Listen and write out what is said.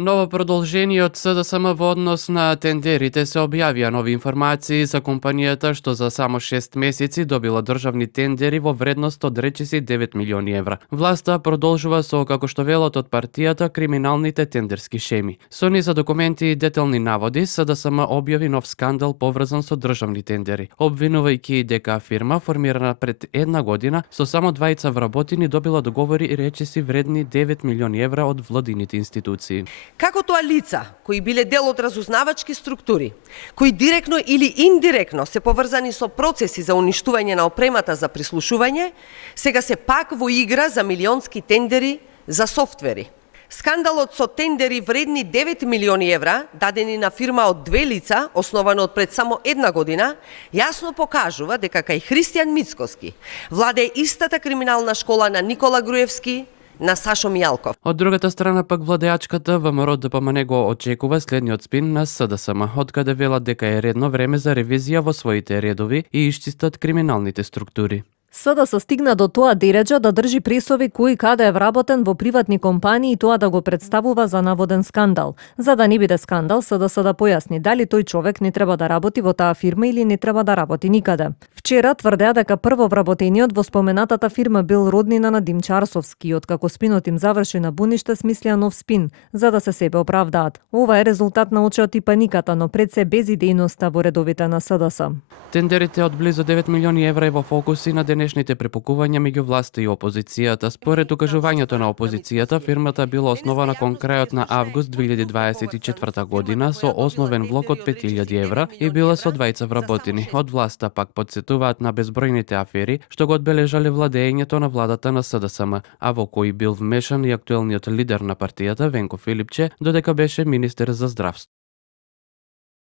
Ново продолжение од СДСМ во однос на тендерите се објавија нови информации за компанијата што за само 6 месеци добила државни тендери во вредност од речиси 9 милиони евра. Власта продолжува со, како што велат од партијата, криминалните тендерски шеми. Со низа документи и детални наводи, СДСМ објави нов скандал поврзан со државни тендери, обвинувајќи дека фирма формирана пред една година со само двајца вработени добила договори и речиси вредни 9 милиони евра од владините институции. Како тоа лица кои биле дел од разузнавачки структури, кои директно или индиректно се поврзани со процеси за уништување на опремата за прислушување, сега се пак во игра за милионски тендери за софтвери. Скандалот со тендери вредни 9 милиони евра, дадени на фирма од две лица, основана од пред само една година, јасно покажува дека кај Христијан Мицкоски владе истата криминална школа на Никола Груевски, на Сашо Мијалков. Од другата страна пак владеачката ВМРО ДПМН го очекува следниот спин на СДСМ, откаде велат дека е редно време за ревизија во своите редови и исчистат криминалните структури. СДС стигна до тоа дереджа да држи пресови кој каде е вработен во приватни компании и тоа да го представува за наводен скандал. За да не биде скандал, СДС да појасни дали тој човек не треба да работи во таа фирма или не треба да работи никаде. Вчера тврдеа дека прво вработениот во споменатата фирма бил роднина на Димчо Арсовски и откако спинот им заврши на буниште смислија нов спин, за да се себе оправдаат. Ова е резултат на очиот и паниката, но пред се без идејноста во редовите на СДС. Тендерите од близу 9 милиони евра е во фокуси на денешните препукувања меѓу власта и опозицијата. Според укажувањето на опозицијата, фирмата била основана кон крајот на август 2024 година со основен влог од 5000 евра и била со двајца вработени. Од власта пак подсетуваат на безбројните афери што го одбележале владеењето на владата на СДСМ, а во кои бил вмешан и актуелниот лидер на партијата Венко Филипче, додека беше министер за здравство.